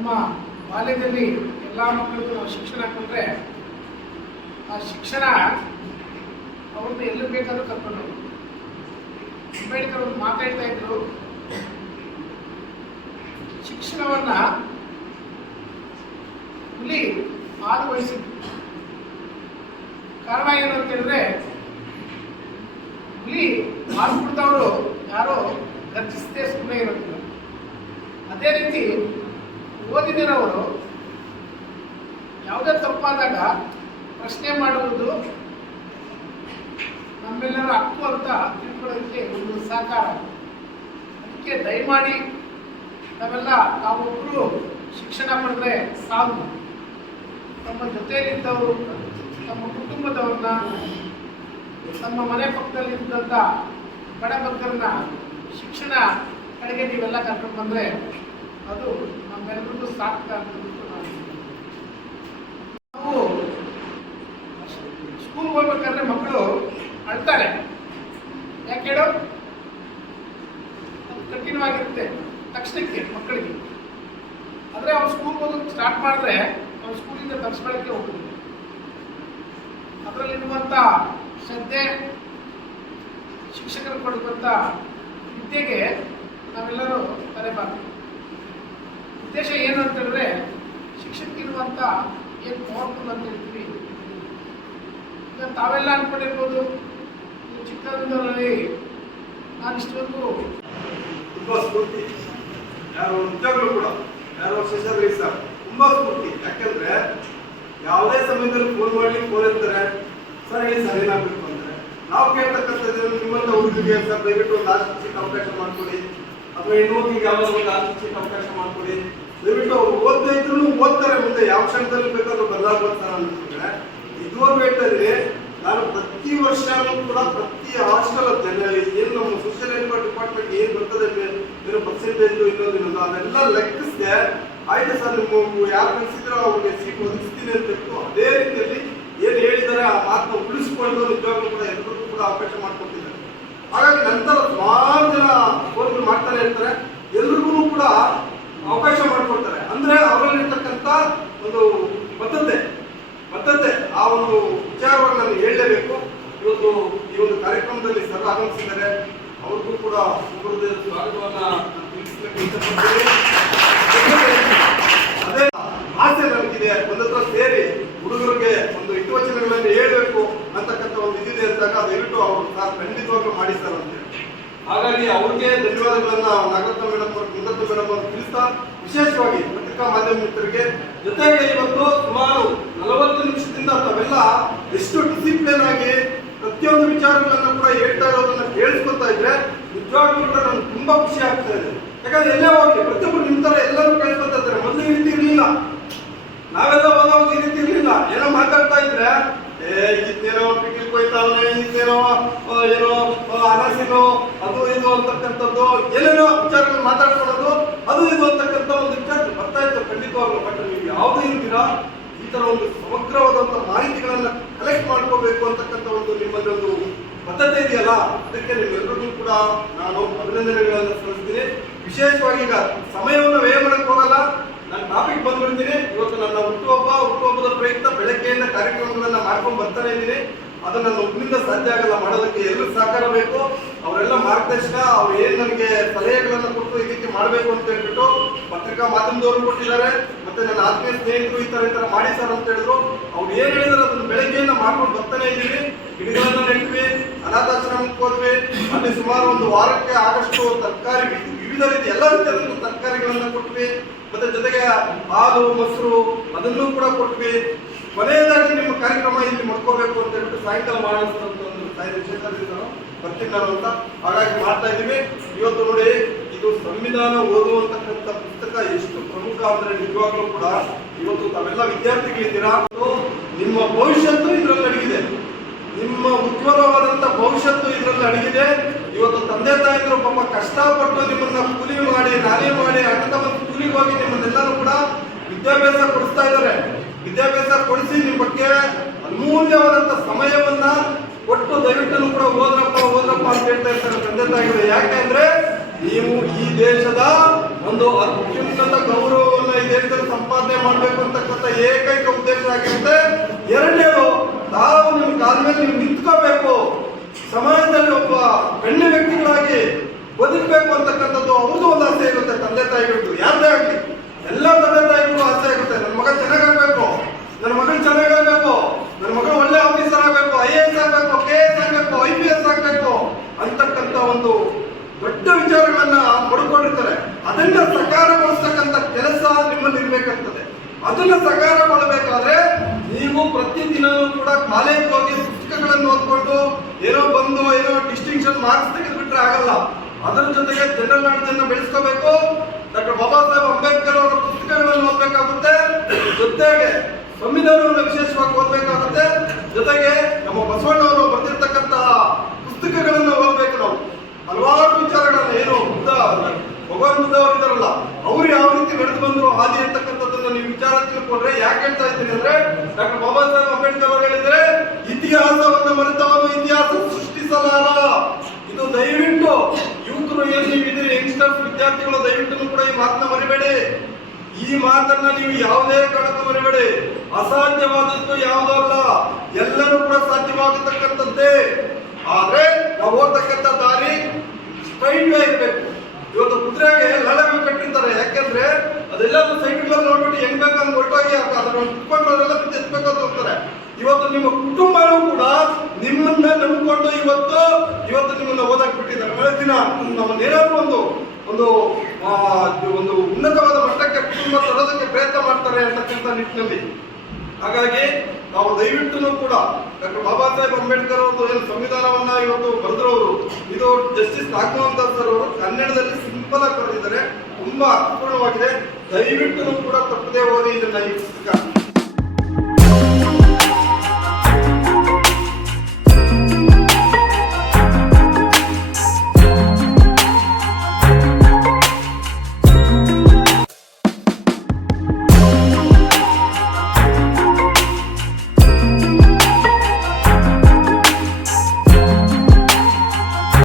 ನಮ್ಮ ಬಾಲ್ಯದಲ್ಲಿ ಎಲ್ಲ ಮಕ್ಕಳಿಗೂ ನಾವು ಶಿಕ್ಷಣ ಕೊಟ್ಟರೆ ಆ ಶಿಕ್ಷಣ ಅವ್ರನ್ನ ಎಲ್ಲಿ ಬೇಕಾದ್ರೂ ಕರ್ಕೊಂಡು ಅಂಬೇಡ್ಕರ್ ಅವರು ಮಾತಾಡ್ತಾ ಇದ್ರು, ಶಿಕ್ಷಣವನ್ನ ಹುಲಿ ಆರು ವಹಿಸಿದ್ರು. ಕಾರಣ ಏನು ಅಂತ ಹೇಳಿದ್ರೆ, ಹುಲಿ ಆಡ್ಬಿಡ್ದವರು ಯಾರೋ ಗರ್ಜಿಸದೆ ಸುಮ್ಮನೆ ಇರೋದಿಲ್ಲ. ಅದೇ ರೀತಿ ಓದಿದಿರೋರು ಯಾವುದೇ ತಪ್ಪಾದಾಗ ಪ್ರಶ್ನೆ ಮಾಡುವುದು ನಮ್ಮೆಲ್ಲರ ಹಕ್ಕು ಅಂತ ತಿಳ್ಕೊಳ್ಳೋದಕ್ಕೆ ಒಂದು ಸಹಕಾರ. ಅದಕ್ಕೆ ದಯಮಾಡಿ ನಾವೆಲ್ಲ ತಾವೊಬ್ಬರು ಶಿಕ್ಷಣ ಪಡೆದ್ರೆ ಸಾಕು, ತಮ್ಮ ಜೊತೆಯಲ್ಲಿದ್ದವರು, ತಮ್ಮ ಕುಟುಂಬದವ್ರನ್ನ, ತಮ್ಮ ಮನೆ ಪಕ್ಕದಲ್ಲಿ ಇದ್ದಂಥ ಬಡಬಗ್ಗರನ್ನ ಶಿಕ್ಷಣ ಕಡೆಗೆ ನೀವೆಲ್ಲ ಕರ್ಕೊಂಡು ಬಂದರೆ ಅದು ನಮ್ಮೆಲ್ಲರಿಗೂ ಸಾಕ್ತ ಅಂತ ನಾವು ಸ್ಕೂಲ್ಗೆ ಹೋಗ್ಬೇಕಾದ್ರೆ ಮಕ್ಕಳು ಅಳ್ತಾರೆ. ಯಾಕೆ ಹೇಳೋ? ಅದು ಕಠಿಣವಾಗಿರುತ್ತೆ ತಕ್ಷಣಕ್ಕೆ ಮಕ್ಕಳಿಗೆ. ಆದರೆ ಅವ್ನು ಸ್ಕೂಲ್ಗೆ ಹೋಗೋದು ಸ್ಟಾರ್ಟ್ ಮಾಡಿದ್ರೆ ಅವ್ನು ಸ್ಕೂಲಿಂದ ತರಿಸ್ಕೊಳ್ಳೋಕ್ಕೆ ಹೋಗ್ತದೆ. ಅದರಲ್ಲಿರುವಂಥ ಶ್ರದ್ಧೆ, ಶಿಕ್ಷಕರು ಕೊಡುವಂಥ ವಿದ್ಯೆಗೆ ನಾವೆಲ್ಲರೂ ತಲೆಬಾರ್ದು. ಉದ್ದೇಶ ಏನು ಅಂತ ಹೇಳಿದ್ರೆ, ಶಿಕ್ಷಕರಿರುವಂಥ ಏನು ಪವರ್ಫುಲ್ ಅಂತ ಹೇಳ್ತೀವಿ. ಈಗ ತಾವೆಲ್ಲ ಅನ್ಕೊಂಡಿರ್ಬೋದು, ಚಿಕ್ಕಂದಲ್ಲಿ ನಾನು ಇಷ್ಟೊಂದು ತುಂಬ ಸ್ಫೂರ್ತಿ. ಯಾರು ನಿಜವಾಗ್ಲೂ ಕೂಡ ಯಾರೋ ಶಶರ್ ರೈ ಸರ್ ತುಂಬ ಸ್ಫೂರ್ತಿ. ಯಾಕೆಂದ್ರೆ ಯಾವುದೇ ಸಮಯದಲ್ಲಿ ಫೋನ್ ಮಾಡಿ ಫೋನ್ ಇರ್ತಾರೆ, ಸರ್ ಹೇಳಿ ಸರ್ ಏನಾಗಬೇಕು ಅಂದರೆ ನಾವು ಕೇಳ್ತಕ್ಕಂಥದ್ದು ನಿಮ್ಮಂತ ಹುಡುಗಿಗೆ ಸರ್ ದಯವಿಟ್ಟು ಒಂದು ಆಸ್ತಿ ಅವಕಾಶ ಮಾಡ್ಕೊಡಿ, ಅಥವಾ ಹೆಣ್ಮಕ್ಳಿಗೆ ಯಾವಾಗ ಒಂದು ಆಸ್ತಿ ಅವಕಾಶ ಮಾಡ್ಕೊಡಿ, ದಯವಿಟ್ಟು ಅವ್ರು ಓದ್ತಾ ಇದ್ರು ಓದ್ತಾರೆ, ಮುಂದೆ ಯಾವ ಕ್ಷಣದಲ್ಲಿ ಬೇಕಾದ್ರೂ ಬದಲಾಗ್ತಾರೆ ಅಂತಂದ್ರೆ. ಇದುವರೆಗೂ ಹೇಳ್ತಾ ಇದ್ರೆ ನಾನು ಪ್ರತಿ ವರ್ಷನೂ ಕೂಡ ಪ್ರತಿ ಹಾಸ್ಟೆಲ್ ಏನು ನಮ್ಮ ಸೋಷಿಯಲ್ ವೆಲ್ಫೇರ್ ಡಿಪಾರ್ಟ್ಮೆಂಟ್ ಏನು ಬರ್ತದೆ, ಏನು ಪರ್ಸೆಂಟೇಜ್ ಇನ್ನೊಂದು ಅದೆಲ್ಲ ಲೆಕ್ಕಿಸಿದೆ. ಆಯ್ತು ಸರ್, ನಿಮ್ಮ ಯಾರು ಕಳಿಸಿದ್ರೋ ಅವ್ರಿಗೆ ಸೀಟ್ ಒದಗಿಸ್ತೀನಿ ಅಂತ ಇತ್ತು. ಅದೇ ರೀತಿಯಲ್ಲಿ ಏನು ಹೇಳಿದ್ದಾರೆ ಆ ಮಾತನ್ನು ಉಳಿಸ್ಕೊಂಡು ನಿಜವಾಗ್ಲೂ ಕೂಡ ಎಲ್ಲರಿಗೂ ಕೂಡ ಅವಕಾಶ ಮಾಡ್ಕೊಡ್ತಿದ್ದಾರೆ. ಹಾಗಾಗಿ ನಂತರ ಸುಮಾರು ಜನ ಫೋನ್ಗಳು ಮಾಡ್ತಾನೆ ಇರ್ತಾರೆ, ಎಲ್ರಿಗೂ ಕೂಡ ಅವಕಾಶ ಮಾಡಿಕೊಡ್ತಾರೆ. ಅಂದ್ರೆ ಅವರಲ್ಲಿರ್ತಕ್ಕಂಥ ಒಂದು ಬದ್ಧತೆ ಆ ಒಂದು ವಿಚಾರವನ್ನು ನಾನು ಹೇಳಲೇಬೇಕು. ಇವತ್ತು ಈ ಒಂದು ಕಾರ್ಯಕ್ರಮದಲ್ಲಿ ಸರ್ ಆಗಮಿಸಿದ್ದಾರೆ, ಅವ್ರಿಗೂ ಕೂಡ ಸ್ವಾಗತವನ್ನ ತಿಳಿಸಲಿಕ್ಕೆ ಇಷ್ಟಪಡ್ತೀನಿ. ಅದೇ ಆಸೆ ನನಗಿದೆ, ಒಂದತ್ರ ಸೇರಿ ಹುಡುಗರಿಗೆ ಒಂದು ಹಿತವಚನಗಳನ್ನು ಹೇಳಬೇಕು ಅಂತಕ್ಕಂಥ ಒಂದು ಇದಿದೆ ಅಂದಾಗ ದಯವಿಟ್ಟು ಅವರು ಸರ್ ಖಂಡಿತವಾಗ್ಲೂ ಮಾಡಿ ಸರ್ ಅಂತೇಳಿ. ಹಾಗಾಗಿ ಅವ್ರಿಗೆ ಧನ್ಯವಾದಗಳನ್ನ ನಾಗರತ್ನ ಮೇಡಮ್ ಅವರು, ಕುಂದತ್ನ ಮೇಡಮ್ ಅವರು ತಿಳಿಸ್ತಾ, ವಿಶೇಷವಾಗಿ ಪತ್ರಿಕಾ ಮಾಧ್ಯಮ ಮಿತ್ರರಿಗೆ ಜೊತೆಗೆ ಇವತ್ತು ಸುಮಾರು 40 ನಿಮಿಷದಿಂದ ತಾವೆಲ್ಲ ಎಷ್ಟು ಡಿಸಿಪ್ಲಿನ್ ಆಗಿ ಪ್ರತಿಯೊಂದು ವಿಚಾರಗಳನ್ನ ಕೂಡ ಹೇಳ್ತಾ ಇರೋದನ್ನ ಕೇಳಿಸ್ಕೊತಾ ಇದ್ರೆ ನಿಜವಾಗ್ಲೂ ಕೂಡ ನಮ್ಗೆ ತುಂಬಾ ಖುಷಿ ಆಗ್ತಾ ಇದೆ. ಯಾಕಂದ್ರೆ ಎಲ್ಲೇ ಹೋಗ್ಲಿ ಪ್ರತಿಯೊಬ್ಬರು ನಿಮ್ ತರ ಎಲ್ಲರೂ ಕೇಳಿಸ್ಕೊತಾ ಇದ್ದಾರೆ. ಮೊದಲು ಈ ರೀತಿ ಇರ್ಲಿಲ್ಲ, ನಾವೆಲ್ಲ ಹೋದಾಗ ಈ ರೀತಿ ಇರ್ಲಿಲ್ಲ. ಏನೋ ಮಾತಾಡ್ತಾ ಇದ್ರೆ ಇದೇನೋ ಪಿಕ್ನಿಕ್ ಹೋಯ್ತಾವನೆ, ಇದೇನೋ ಏನೋ ಅನಸಿನೋ ಅದು ಇದು ಅಂತಕ್ಕಂಥದ್ದು ಏನೇನೋ ವಿಚಾರಗಳು ಮಾತಾಡ್ಕೊಳ್ಳೋದು, ಅದು ಇದು ಅಂತಕ್ಕಂಥ ಒಂದು ವಿಚಾರ ಬರ್ತಾ ಇತ್ತು ಖಂಡಿತವಾಗ್ಲೂ. ಬಟ್ ನೀವು ಯಾವುದು ಇರ್ತೀರಾ ಈ ತರ ಒಂದು ಸಮಗ್ರವಾದಂಥ ಮಾಹಿತಿಗಳನ್ನ ಕಲೆಕ್ಟ್ ಮಾಡ್ಕೋಬೇಕು ಅಂತಕ್ಕಂಥ ಒಂದು ನಿಮ್ಮಲ್ಲಿ ಒಂದು ಬದ್ಧತೆ ಇದೆಯಲ್ಲ, ಅದಕ್ಕೆ ನಿಮ್ಮೆಲ್ಲರಿಗೂ ಕೂಡ ನಾನು ಅಭಿನಂದನೆಗಳನ್ನು ಸಲ್ಲಿಸ್ತೀನಿ. ವಿಶೇಷವಾಗಿ ಈಗ ಸಮಯವನ್ನು ವ್ಯಯ ಮಾಡಕ್ಕೆ ಹೋಗಲ್ಲ, ನಾನು ಟಾಪಿಕ್ ಬಂದ್ಬಿಡ್ತೀನಿ. ಇವತ್ತು ನನ್ನ ಹುಟ್ಟುಹಬ್ಬದ ಪ್ರಯುಕ್ತ ಬೆಳಗ್ಗೆಯಿಂದ ಕಾರ್ಯಕ್ರಮಗಳನ್ನ ಮಾಡ್ಕೊಂಡು ಬರ್ತಾನೆ ಇದ್ದೀನಿ. ಅದು ನನ್ನ ಒಬ್ಬನಿಂದ ಸಾಧ್ಯ ಆಗಲ್ಲ, ಮಾಡೋದಕ್ಕೆ ಎಲ್ಲರೂ ಸಹಕಾರ ಬೇಕು. ಅವರೆಲ್ಲ ಮಾರ್ಗದರ್ಶನ, ಅವ್ರು ಏನ್ ನನಗೆ ಸಲಹೆಗಳನ್ನ ಕೊಟ್ಟು ಈ ರೀತಿ ಮಾಡಬೇಕು ಅಂತ ಹೇಳ್ಬಿಟ್ಟು ಪತ್ರಿಕಾ ಮಾಧ್ಯಮದವರು ಕೊಟ್ಟಿದ್ದಾರೆ. ಮತ್ತೆ ನನ್ನ ಆತ್ಮೀಯ ಸ್ನೇಹಿತರು ಈ ತರ ಮಾಡಿ ಸರ್ ಅಂತ ಹೇಳಿದ್ರು. ಅವ್ರು ಏನ್ ಹೇಳಿದ್ರು ಅದನ್ನ ಬೆಳಗ್ಗೆಯಿಂದ ಮಾಡ್ಕೊಂಡು ಬರ್ತಾನೆ ಇದ್ದೀವಿ. ಗಿಡಗಳನ್ನ ನೆಟ್ವಿ, ಅನಾಥಾಶ್ರಮಕ್ಕೆ ಹೋದ್ವಿ, ಅಲ್ಲಿ ಸುಮಾರು ಒಂದು ವಾರಕ್ಕೆ ಆಗಷ್ಟು ತರಕಾರಿ, ವಿವಿಧ ರೀತಿ ಎಲ್ಲ ರೀತಿಯಾದ ತರಕಾರಿಗಳನ್ನ ಕೊಟ್ವಿ. ಮತ್ತೆ ಜೊತೆಗೆ ಹಾಲು ಮೊಸರು ಅದನ್ನೂ ಕೂಡ ಕೊಟ್ವಿ. ಕೊನೆಯದಾಗಿ ನಿಮ್ಮ ಕಾರ್ಯಕ್ರಮ ಇಲ್ಲಿ ಮಾಡ್ಕೋಬೇಕು ಅಂತ ಹೇಳ್ಬಿಟ್ಟು ಸಾಯಂಕಾಲ ಮಾಡಿಸ್ತಂತ ಒಂದು ಬರ್ತೀನಿ ನಾನು ಅಂತ, ಹಾಗಾಗಿ ಮಾಡ್ತಾ ಇದ್ದೀವಿ. ಇವತ್ತು ನೋಡಿ, ಇದು ಸಂವಿಧಾನ ಓದುವಂತಕ್ಕಂಥ ಪುಸ್ತಕ ಎಷ್ಟು ಪ್ರಮುಖ ಅಂದ್ರೆ ನಿಜವಾಗ್ಲೂ ಕೂಡ ಇವತ್ತು ತಾವೆಲ್ಲ ವಿದ್ಯಾರ್ಥಿಗಳಿದ್ದೀರಾ, ನಿಮ್ಮ ಭವಿಷ್ಯತ್ತು ಇದರಲ್ಲಿ ಅಡಗಿದೆ, ನಿಮ್ಮ ಉಜ್ವಲವಾದಂತ ಭವಿಷ್ಯತ್ತು ಇದರಲ್ಲಿ ಅಡಗಿದೆ. ಇವತ್ತು ತಂದೆ ತಾಯಿಗಳು ಪಾಪ ಕಷ್ಟಪಟ್ಟು ನಿಮ್ಮನ್ನ ಕೂಲಿ ಮಾಡಿ, ನಾನೇ ಮಾಡಿ, ಅಣ್ಣ ತಮ್ಮ ಕೂಲಿಗೆ ಹೋಗಿ ನಿಮ್ಮನ್ನೆಲ್ಲರೂ ಕೂಡ ವಿದ್ಯಾಭ್ಯಾಸ ಕೊಡಿಸ್ತಾ ಇದ್ದಾರೆ. ವಿದ್ಯಾಭ್ಯಾಸ ಕೊಡಿಸಿ ನಿಮ್ಮ ಬಗ್ಗೆ ಅಮೂಲ್ಯವಾದಂತ ಸಮಯವನ್ನ ಕೊಟ್ಟು ದಯವಿಟ್ಟು ಕೂಡ ಓದ್ರಪ್ಪ ಅಂತ ಹೇಳ್ತಾ ಇರ್ತಾರೆ ತಂದೆ ತಾಯಿಗಳು. ಯಾಕೆ ಅಂದ್ರೆ ನೀವು ಈ ದೇಶದ ಒಂದು ಅತ್ಯುನ್ನತ ಗೌರವವನ್ನು ಈ ದೇಶದಲ್ಲಿ ಮೊದಲನೇದಾಗಿರುತ್ತೆ. ಎರಡನೇದು, ತಾವು ನಿಮ್ಮ ಕಾಲ ಮೇಲೆ ನೀವು ನಿಂತ್ಕೋಬೇಕು, ಸಮಾಜದಲ್ಲಿ ಒಬ್ಬ ಗಣ್ಯ ವ್ಯಕ್ತಿಗಳಾಗಿ ಬದುಕಬೇಕು ಅಂತಕ್ಕಂಥದ್ದು ಅವ್ರದ್ದು ಒಂದು ಆಸೆ ಇರುತ್ತೆ. ತಂದೆ ತಾಯಿಗಳದ್ದು ಯಾರದೇ ಆಗಲಿ, ಎಲ್ಲ ತಂದೆ ತಾಯಿಗಳು ಆಸೆ ಆಗುತ್ತೆ. ನನ್ನ ಮಗ ಚೆನ್ನಾಗಾಗಬೇಕು, ನನ್ನ ಮಗಳು ಚೆನ್ನಾಗಾಗಬೇಕು, ನನ್ನ ಮಗಳು ಒಳ್ಳೆ ಆಫೀಸರ್ ಆಗಬೇಕು, IAS ಆಗಬೇಕು, KS ಆಗಬೇಕು, IPS ಆಗಬೇಕು ಅಂತಕ್ಕಂಥ ಒಂದು ದೊಡ್ಡ ವಿಚಾರಗಳನ್ನ ಪಡ್ಕೊಂಡಿರ್ತಾರೆ. ಅದನ್ನ ಸಕಾರಗೊಳಿಸ್ತಕ್ಕಂಥ ಕೆಲಸ ನಿಮ್ಮಲ್ಲಿ ಇರ್ಬೇಕಾಗ್ತದೆ. ಅದನ್ನ ಸಕಾರಗೊಳ್ಳಬೇಕಾದ್ರೆ ನೀವು ಪ್ರತಿದಿನವೂ ಕೂಡ ಕಾಲೇಜ್ಗೆ ಹೋಗಿ ಪುಸ್ತಕಗಳನ್ನು ಓದ್ಕೊಂಡು ಏನೋ ಬಂದು ಏನೋ ಡಿಸ್ಟಿಂಕ್ಷನ್ ಮಾರ್ಕ್ಸ್ ತೆಗೆದುಬಿಟ್ರೆ ಆಗಲ್ಲ. ಅದರ ಜೊತೆಗೆ ಜನರಲ್ ನಾಲೆಡ್ಜ್ ಅನ್ನು ಬೆಳೆಸ್ಕೋಬೇಕು. ಡಾಕ್ಟರ್ ಬಾಬಾ ಸಾಹೇಬ್ ಅಂಬೇಡ್ಕರ್ ಅವರ ಪುಸ್ತಕಗಳನ್ನು ಓದಬೇಕಾಗುತ್ತೆ, ಜೊತೆಗೆ ಸಂವಿಧಾನವನ್ನು ವಿಶೇಷವಾಗಿ ಓದಬೇಕಾಗುತ್ತೆ, ಜೊತೆಗೆ ನಮ್ಮ ಬಸವಣ್ಣವರು ಬರೆದಿರ್ತಕ್ಕಂತಹ ಪುಸ್ತಕಗಳನ್ನು ಓದಬೇಕು. ನಾವು ಹಲವಾರು ವಿಚಾರಗಳನ್ನ ಏನು ಭಗವಾನ್ ಬುದ್ಧ ಅವರು ಇದಾರಲ್ಲ, ಅವ್ರು ಯಾವ ರೀತಿ ನಡೆದು ಬಂದ್ರು ಹಾದಿ ಅಂತಕ್ಕಂಥದ್ದನ್ನ ನೀವು ವಿಚಾರ ತಿಳ್ಕೊಂಡ್ರೆ, ಯಾಕೆ ಹೇಳ್ತಾ ಇದ್ದೀನಿ ಅಂದ್ರೆ, ಡಾಕ್ಟರ್ ಬಾಬಾ ಸಾಹೇಬ್ ಅಂಬೇಡ್ಕರ್ ಅವರು ಹೇಳಿದ್ರೆ, ಇತಿಹಾಸವನ್ನು ಮರೆತವನು ಇತಿಹಾಸ ಸೃಷ್ಟಿಸಲಾರ. ಇದು ದಯವಿಟ್ಟು ಯುವಕರು ಏನು ನೀವಿದ್ದೀರಿ, ಯಂಗ್ಸ್ಟರ್ಸ್ ವಿದ್ಯಾರ್ಥಿಗಳು, ದಯವಿಟ್ಟು ಕೂಡ ಈ ಮಾತನ್ನ ಮರಿಬೇಡಿ. ಈ ಮಾತನ್ನ ನೀವು ಯಾವುದೇ ಕಾರಣಕ್ಕೂ ಮರಿಬೇಡಿ. ಅಸಾಧ್ಯವಾದದ್ದು ಯಾವುದೂ ಅಲ್ಲ, ಎಲ್ಲರೂ ಕೂಡ ಸಾಧ್ಯವಾಗತಕ್ಕಂಥದ್ದೇ. ಆದ್ರೆ ನಾವು ಹೋಗ್ತಕ್ಕಂಥ ದಾರಿ ಸ್ಟ್ರೈಟ್ ವೇ ಇರಬೇಕು. ಇವತ್ತು ಕುದುರೆಗೆ ಲಳಗಳು ಕಟ್ಟಿರ್ತಾರೆ, ಯಾಕೆಂದ್ರೆ ಅದೆಲ್ಲರೂ ಸೈಡ್ಗಳಲ್ಲಿ ನೋಡ್ಬಿಟ್ಟು ಹೆಂಗ್ ಬೇಕಂದ್ ಹೊರಟೋಗಿ ಅದನ್ನ ಕುತ್ಕೊಂಡ್ರೆಲ್ಲ ಎತ್ಬೇಕು ಅಂತ ಹೋಗ್ತಾರೆ. ಇವತ್ತು ನಿಮ್ಮ ಕುಟುಂಬನೂ ಕೂಡ ನಿಮ್ಮನ್ನ ನಂಬಿಕೊಂಡು ಇವತ್ತು ನಿಮ್ಮನ್ನ ಓದಾಕ್ ಬಿಟ್ಟಿದ್ದಾರೆ. ಒಳ್ಳೆ ದಿನ ನಮ್ಮನ್ನೇನಾದ್ರೂ ಒಂದು ಉನ್ನತವಾದ ಮಟ್ಟಕ್ಕೆ ಕುಟುಂಬ ತರೋದಕ್ಕೆ ಪ್ರಯತ್ನ ಮಾಡ್ತಾರೆ ಅಂತಕ್ಕಂಥ ನಿಟ್ಟಿನಲ್ಲಿ. ಹಾಗಾಗಿ ನಾವು ದಯವಿಟ್ಟು ಕೂಡ ಡಾಕ್ಟರ್ ಬಾಬಾ ಸಾಹೇಬ್ ಅಂಬೇಡ್ಕರ್ ಅವರು ಏನು ಸಂವಿಧಾನವನ್ನ ಇವತ್ತು ಬರೆದ್ರವರು, ಇದು ಜಸ್ಟಿಸ್ ನಾಗಮೋಹನ್ ದಾಸ್ ಸರ್ ಅವರು ಕನ್ನಡದಲ್ಲಿ ಸಿಂಪಲ್ ಆಗಿ ಬರೆದಿದ್ದಾರೆ, ತುಂಬಾ ಅರ್ಥಪೂರ್ಣವಾಗಿದೆ. ದಯವಿಟ್ಟು ಕೂಡ ತಪ್ಪದೇ ಓದಿ ಇದನ್ನ ಈ ಪುಸ್ತಕ.